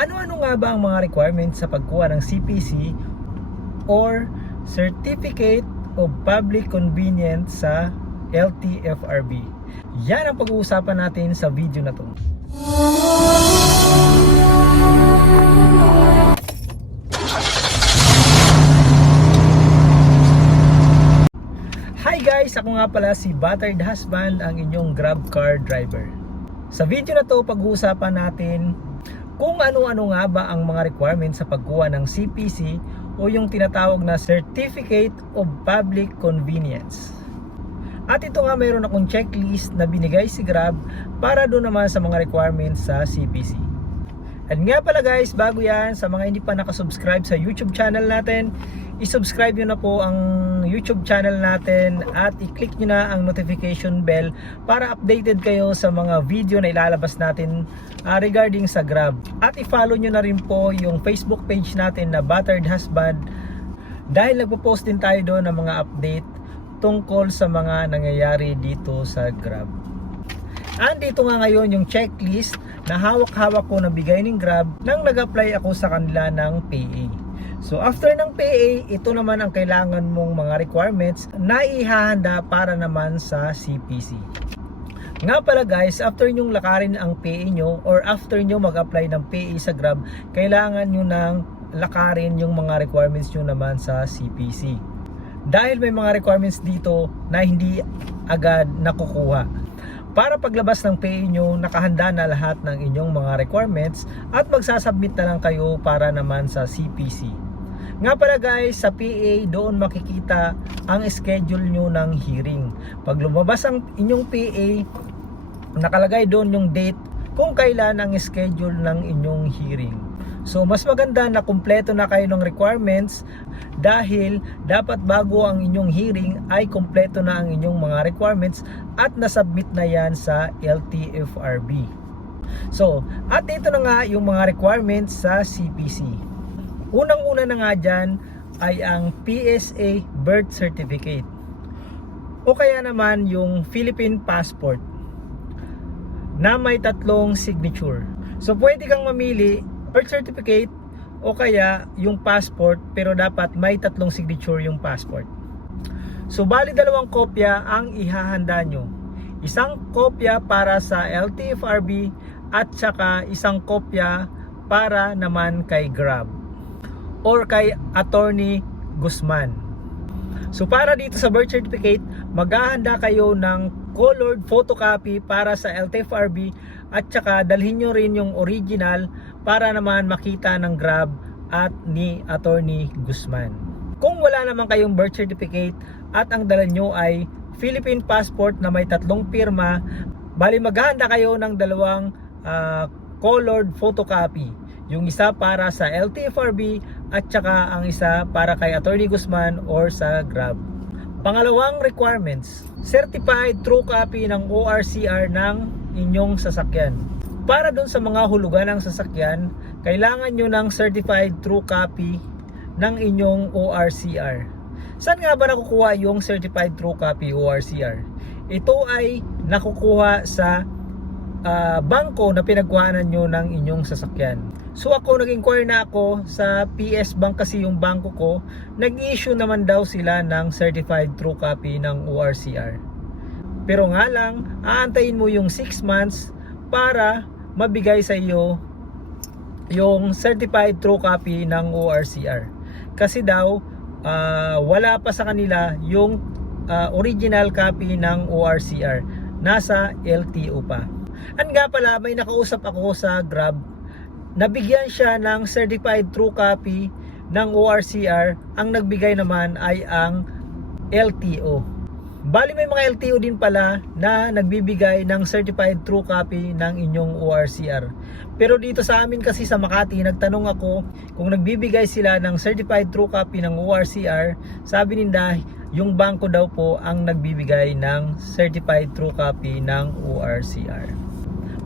Ano-ano nga ba ang mga requirements sa pagkuha ng CPC or Certificate of Public Convenience sa LTFRB? Yan ang pag-uusapan natin sa video na to. Hi guys! Ako nga pala si Battered Husband, ang inyong Grab Car Driver. Sa video na to, pag-uusapan natin kung ano-ano nga ba ang mga requirements sa pagkuha ng CPC o yung tinatawag na Certificate of Public Convenience. At ito nga mayroon akong checklist na binigay si Grab para doon naman sa mga requirements sa CPC. At nga pala guys, bago yan, sa mga hindi pa nakasubscribe sa YouTube channel natin, isubscribe nyo na po ang YouTube channel natin at i-click nyo na ang notification bell para updated kayo sa mga video na ilalabas natin ah, regarding sa Grab. At i-follow nyo na rin po yung Facebook page natin na Battered Husband dahil nagpo-post din tayo doon ng mga update tungkol sa mga nangyayari dito sa Grab. Andito nga ngayon yung checklist na hawak-hawak ko na bigay ng Grab nang nag-apply ako sa kanila ng PA. So after ng PA, ito naman ang kailangan mong mga requirements na ihahanda para naman sa CPC. Nga pala guys, after nyong lakarin ang PA nyo or after nyo mag-apply ng PA sa Grab, kailangan nyo nang lakarin yung mga requirements nyo naman sa CPC. Dahil may mga requirements dito na hindi agad nakukuha. Para paglabas ng PA nyo, nakahanda na lahat ng inyong mga requirements at magsasubmit na lang kayo para naman sa CPC. Nga pala guys, sa PA doon makikita ang schedule nyo ng hearing. Pag lumabas ang inyong PA, nakalagay doon yung date kung kailan ang schedule ng inyong hearing. So mas maganda na kumpleto na kayo ng requirements dahil dapat bago ang inyong hearing ay kumpleto na ang inyong mga requirements at nasubmit na yan sa LTFRB. So, at ito na nga yung mga requirements sa CPC. Unang-una na nga dyan ay ang PSA birth certificate o kaya naman yung Philippine passport na may tatlong signature. So pwede kang mamili birth certificate o kaya yung passport pero dapat may tatlong signature yung passport. So bali dalawang kopya ang ihahanda nyo. Isang kopya para sa LTFRB at saka isang kopya para naman kay Grab or kay Attorney Guzman. So para dito sa birth certificate, maghahanda kayo ng colored photocopy para sa LTFRB at saka dalhin nyo rin yung original para naman makita ng Grab at ni Attorney Guzman. Kung wala naman kayong birth certificate at ang dala nyo ay Philippine passport na may tatlong pirma, bali maghahanda kayo ng dalawang ah, colored photocopy. Yung isa para sa LTFRB at saka ang isa para kay Attorney Guzman or sa Grab. Pangalawang requirements, certified true copy ng ORCR ng inyong sasakyan. Para doon sa mga hulugan ng sasakyan, kailangan nyo ng certified true copy ng inyong ORCR. Saan nga ba nakukuha yung certified true copy ORCR? Ito ay nakukuha sa ah, bangko na pinagkuhanan nyo ng inyong sasakyan. So ako nag-inquire na ako sa PS Bank kasi yung bangko ko, nag-issue naman daw sila ng certified true copy ng ORCR. Pero nga lang, aantayin mo yung 6 months para mabigay sa iyo yung certified true copy ng ORCR. Kasi daw, ah, wala pa sa kanila yung ah, original copy ng ORCR. Nasa LTO pa. At nga pala, may nakausap ako sa Grab. Nabigyan siya ng certified true copy ng ORCR. Ang nagbigay naman ay ang LTO. Bali may mga LTO din pala na nagbibigay ng certified true copy ng inyong ORCR. Pero dito sa amin kasi sa Makati, nagtanong ako kung nagbibigay sila ng certified true copy ng ORCR. Sabi nila, yung bangko daw po ang nagbibigay ng certified true copy ng ORCR.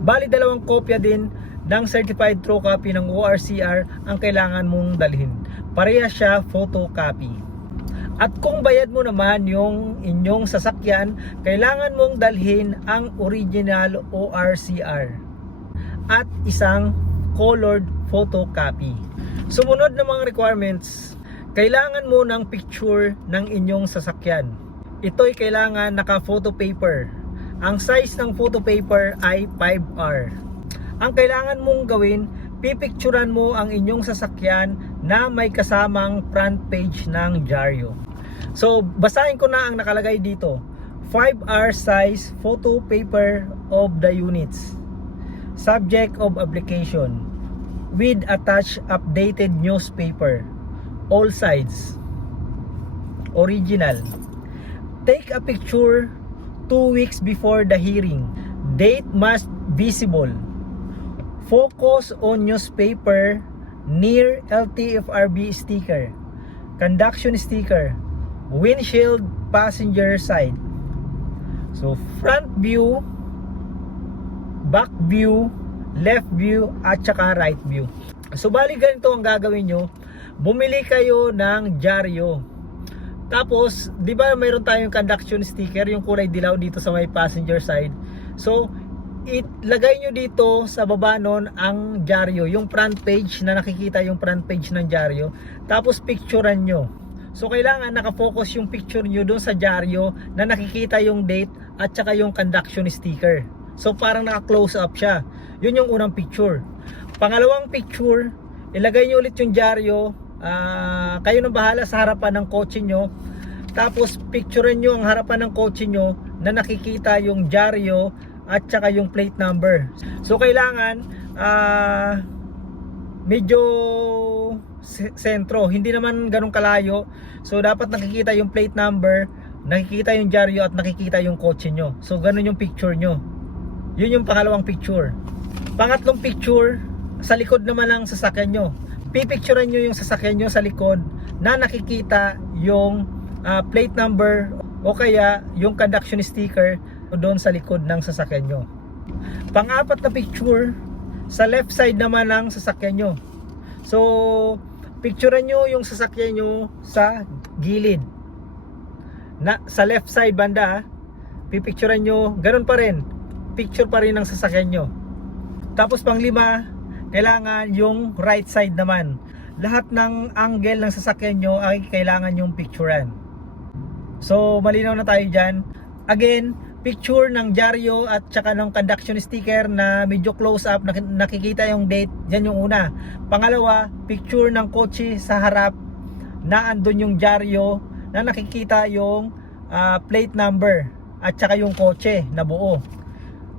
Bali dalawang kopya din ng certified true copy ng ORCR ang kailangan mong dalhin. Pareha siya photocopy. At kung bayad mo naman yung inyong sasakyan, kailangan mong dalhin ang original ORCR at isang colored photocopy. Sumunod na mga requirements, kailangan mo ng picture ng inyong sasakyan. Ito'y kailangan naka-photo paper. Ang size ng photo paper ay 5R. Ang kailangan mong gawin, pipicturan mo ang inyong sasakyan na may kasamang front page ng dyaryo. So, basahin ko na ang nakalagay dito. 5R size photo paper of the units. Subject of application with attached updated newspaper. All sides. Original. Take a picture two weeks before the hearing. Date must visible. Focus on newspaper near LTFRB sticker. Conduction sticker. Windshield passenger side. So front view, back view, left view at saka right view. So bali ganito ang gagawin nyo. Bumili kayo ng dyaryo. Tapos, di ba mayroon tayong conduction sticker, yung kulay dilaw dito sa may passenger side. So, ilagay nyo dito sa baba nun ang dyaryo, yung front page na nakikita yung front page ng dyaryo. Tapos, picturean nyo. So, kailangan nakafocus yung picture nyo doon sa dyaryo na nakikita yung date at saka yung conduction sticker. So, parang naka-close up siya. Yun yung unang picture. Pangalawang picture, ilagay nyo ulit yung dyaryo. Ah, kayo nang bahala sa harapan ng kotse nyo. Tapos, picturean nyo ang harapan ng kotse nyo na nakikita yung dyaryo at saka yung plate number. So, kailangan ah medyo se- sentro, hindi naman ganun kalayo. So dapat nakikita yung plate number, nakikita yung dyaryo at nakikita yung kotse nyo. So ganun yung picture nyo. Yun yung pangalawang picture. Pangatlong picture, sa likod naman ng sasakyan nyo. Pipicturean nyo yung sasakyan nyo sa likod na nakikita yung ah, plate number o kaya yung conduction sticker doon sa likod ng sasakyan nyo. Pang-apat na picture, sa left side naman ng sasakyan nyo. So, picturean nyo yung sasakyan nyo sa gilid. Na, sa left side banda, ah, pipicturean nyo, ganun pa rin. Picture pa rin ng sasakyan nyo. Tapos pang lima, kailangan yung right side naman. Lahat ng angle ng sasakyan nyo ay kailangan yung picturean. So, malinaw na tayo dyan. Again, picture ng dyaryo at saka ng conduction sticker na medyo close up, nak- nakikita yung date, yan yung una. Pangalawa, picture ng kotse sa harap na andun yung dyaryo na nakikita yung ah, plate number at saka yung kotse na buo.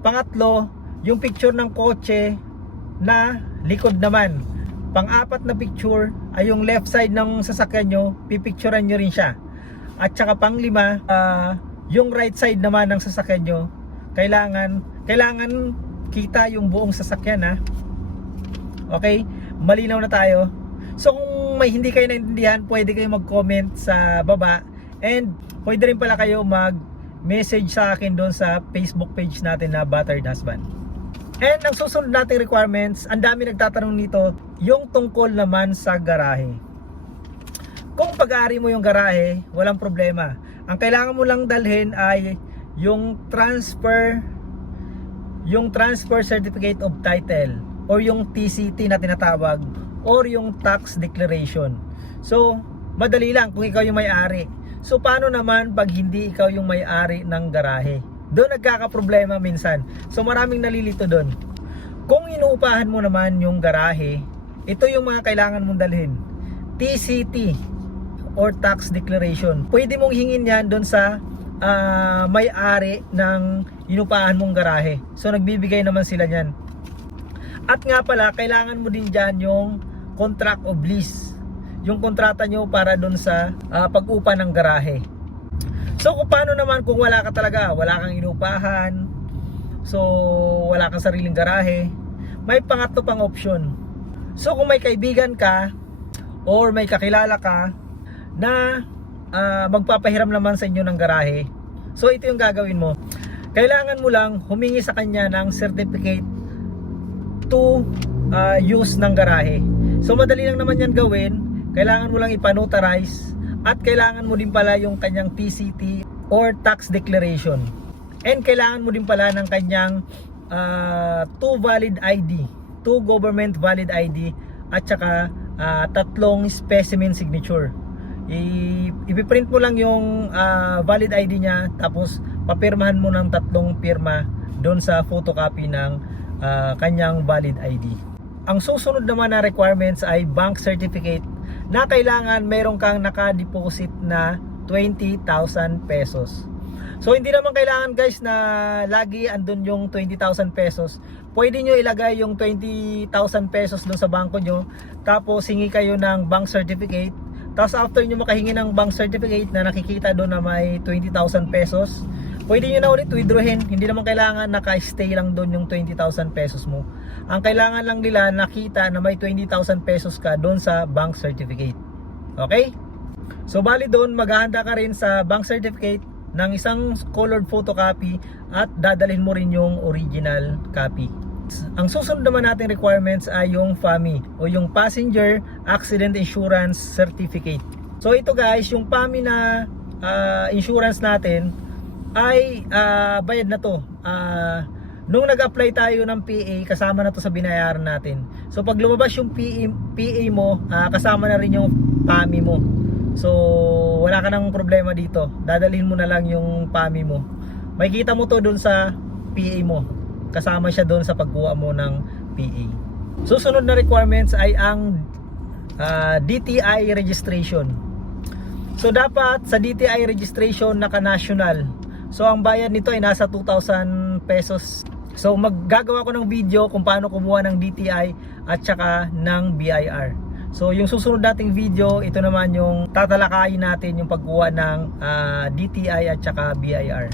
Pangatlo, yung picture ng kotse na likod naman. Pang-apat na picture ay yung left side ng sasakyan nyo, pipicturean nyo rin siya. At saka pang-lima, ah, yung right side naman ng sasakyan nyo, kailangan, kailangan kita yung buong sasakyan ha. Okay? Malinaw na tayo. So kung may hindi kayo naintindihan, pwede kayo mag-comment sa baba and pwede rin pala kayo mag-message sa akin doon sa Facebook page natin na Battered Husband. And ang susunod nating requirements, ang dami nagtatanong nito, yung tungkol naman sa garahe. Kung pag-aari mo yung garahe, walang problema. Ang kailangan mo lang dalhin ay yung transfer yung transfer certificate of title or yung TCT na tinatawag or yung tax declaration. So, madali lang kung ikaw yung may-ari. So, paano naman pag hindi ikaw yung may-ari ng garahe? Doon nagkakaproblema minsan. So, maraming nalilito doon. Kung inuupahan mo naman yung garahe, ito yung mga kailangan mong dalhin. TCT or tax declaration. Pwede mong hingin yan doon sa ah, may-ari ng inupahan mong garahe. So nagbibigay naman sila niyan. At nga pala, kailangan mo din dyan yung contract of lease. Yung kontrata nyo para doon sa ah, pag-upa ng garahe. So kung paano naman kung wala ka talaga, wala kang inupahan, so wala kang sariling garahe, may pangatlo pang option. So kung may kaibigan ka or may kakilala ka na ah, magpapahiram naman sa inyo ng garahe. So ito yung gagawin mo. Kailangan mo lang humingi sa kanya ng certificate to ah, use ng garahe. So madali lang naman yan gawin. Kailangan mo lang ipanotarize at kailangan mo din pala yung kanyang TCT or tax declaration. And kailangan mo din pala ng kanyang ah, two valid ID two government valid ID at saka ah, tatlong specimen signature. I- ipiprint mo lang yung ah, valid ID niya tapos papirmahan mo ng tatlong pirma doon sa photocopy ng ah, kanyang valid ID. Ang susunod naman na requirements ay bank certificate na kailangan meron kang naka-deposit na 20,000 pesos. So hindi naman kailangan guys na lagi andun yung 20,000 pesos. Pwede nyo ilagay yung 20,000 pesos doon sa bangko nyo. Tapos hingi kayo ng bank certificate. Tapos after nyo makahingi ng bank certificate na nakikita doon na may 20,000 pesos, pwede nyo na ulit withdrawin. Hindi naman kailangan naka-stay lang doon yung 20,000 pesos mo. Ang kailangan lang nila nakita na may 20,000 pesos ka doon sa bank certificate. Okay? So bali doon maghahanda ka rin sa bank certificate ng isang colored photocopy at dadalhin mo rin yung original copy. Ang susunod naman nating requirements ay yung PAMI o yung Passenger Accident Insurance Certificate. So ito guys, yung PAMI na ah, insurance natin ay ah, bayad na to. Ah, nung nag-apply tayo ng PA, kasama na to sa binayaran natin. So pag lumabas yung PA, PA mo, ah, kasama na rin yung PAMI mo. So, wala ka nang problema dito. Dadalhin mo na lang yung PAMI mo. Makikita mo to doon sa PA mo. Kasama siya doon sa pagkuha mo ng PA. Susunod na requirements ay ang ah, DTI registration. So, dapat sa DTI registration naka-national. So, ang bayad nito ay nasa 2,000 pesos. So, maggagawa ko ng video kung paano kumuha ng DTI at saka ng BIR. So yung susunod nating video, ito naman yung tatalakayin natin yung pagkuha ng ah, DTI at saka BIR.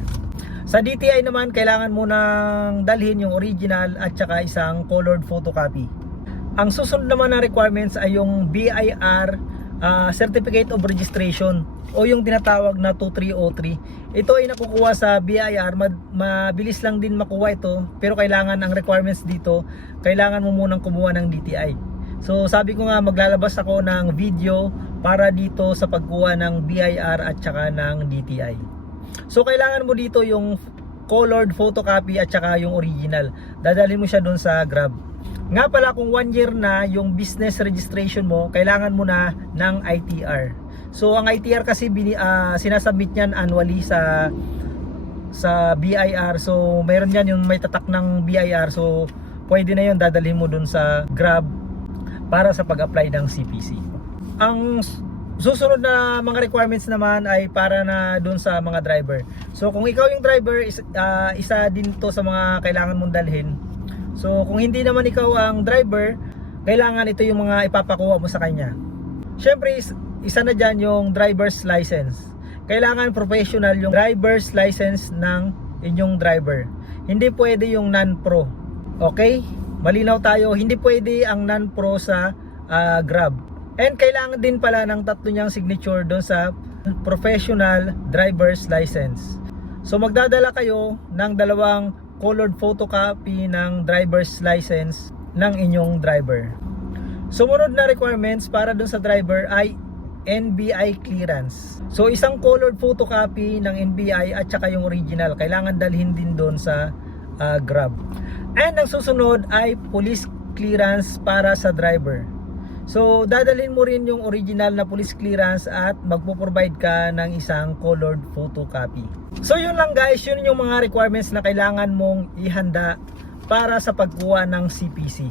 Sa DTI naman, kailangan mo nang dalhin yung original at saka isang colored photocopy. Ang susunod naman na requirements ay yung BIR ah, Certificate of Registration o yung tinatawag na 2303. Ito ay nakukuha sa BIR, mabilis lang din makuha ito pero kailangan ang requirements dito, kailangan mo munang kumuha ng DTI. So sabi ko nga maglalabas ako ng video para dito sa pagkuha ng BIR at saka ng DTI. So kailangan mo dito yung colored photocopy at saka yung original. Dadalhin mo siya doon sa Grab. Nga pala kung one year na yung business registration mo, kailangan mo na ng ITR. So ang ITR kasi bini, ah, sinasubmit niyan annually sa sa BIR. So mayroon yan yung may tatak ng BIR. So pwede na yun dadalhin mo doon sa Grab para sa pag-apply ng CPC. Ang susunod na mga requirements naman ay para na doon sa mga driver. So kung ikaw yung driver, is, ah, isa din to sa mga kailangan mong dalhin. So kung hindi naman ikaw ang driver, kailangan ito yung mga ipapakuha mo sa kanya. Siyempre, is- isa na dyan yung driver's license. Kailangan professional yung driver's license ng inyong driver. Hindi pwede yung non-pro. Okay? Malinaw tayo, hindi pwede ang non-pro sa ah, Grab. And kailangan din pala ng tatlo niyang signature doon sa professional driver's license. So magdadala kayo ng dalawang colored photocopy ng driver's license ng inyong driver. Sumunod na requirements para dun sa driver ay NBI clearance. So isang colored photocopy ng NBI at saka yung original kailangan dalhin din doon sa ah, Grab. And ang susunod ay police clearance para sa driver. So dadalhin mo rin yung original na police clearance at magpo-provide ka ng isang colored photocopy. So yun lang guys, yun yung mga requirements na kailangan mong ihanda para sa pagkuha ng CPC.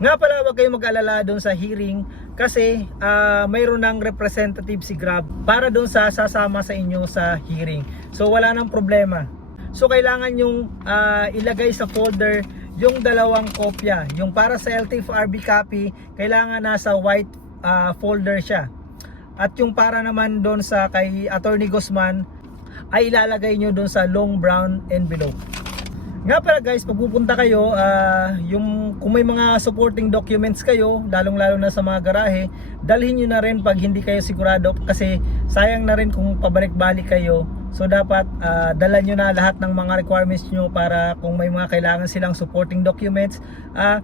Nga pala wag kayong mag-alala doon sa hearing kasi ah, mayroon ng representative si Grab para doon sa sasama sa inyo sa hearing. So wala nang problema. So kailangan yung ah, ilagay sa folder yung dalawang kopya. Yung para sa LTFRB copy, kailangan nasa white ah, folder siya. At yung para naman doon sa kay Attorney Guzman ay ilalagay nyo doon sa long brown envelope. Nga pala guys, pag pupunta kayo, ah, yung kung may mga supporting documents kayo, lalong-lalo na sa mga garahe, dalhin nyo na rin pag hindi kayo sigurado kasi sayang na rin kung pabalik-balik kayo. So dapat ah, dala nyo na lahat ng mga requirements nyo para kung may mga kailangan silang supporting documents, ah,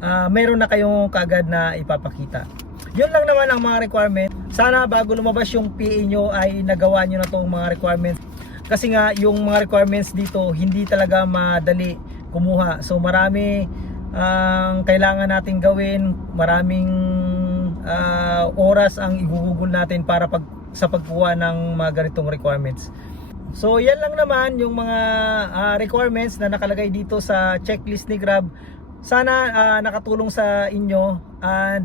ah, meron na kayong kagad na ipapakita. Yun lang naman ang mga requirement. Sana bago lumabas yung PA nyo ay nagawa nyo na tong mga requirements kasi nga yung mga requirements dito hindi talaga madali kumuha so marami ang kailangan nating gawin, maraming ah, oras ang igugugol natin para pag sa pagkuha ng mga ganitong requirements. So yan lang naman yung mga ah, requirements na nakalagay dito sa checklist ni Grab. Sana ah, nakatulong sa inyo and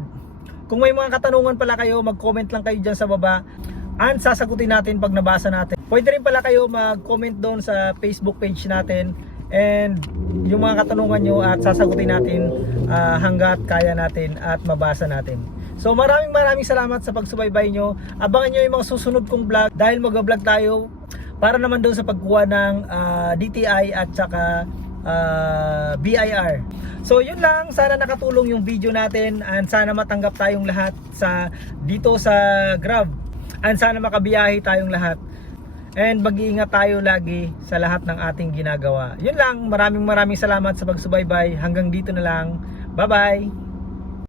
kung may mga katanungan pala kayo, mag-comment lang kayo dyan sa baba and sasagutin natin pag nabasa natin. Pwede rin pala kayo mag-comment doon sa Facebook page natin and yung mga katanungan nyo at sasagutin natin ah, hanggat kaya natin at mabasa natin. So maraming maraming salamat sa pagsubaybay nyo. Abangan nyo yung mga susunod kong vlog dahil mag-vlog tayo para naman doon sa pagkuha ng ah, DTI at saka ah, BIR. So yun lang, sana nakatulong yung video natin and sana matanggap tayong lahat sa dito sa Grab and sana makabiyahe tayong lahat. And mag-iingat tayo lagi sa lahat ng ating ginagawa. Yun lang, maraming maraming salamat sa pagsubaybay. Hanggang dito na lang. Bye-bye!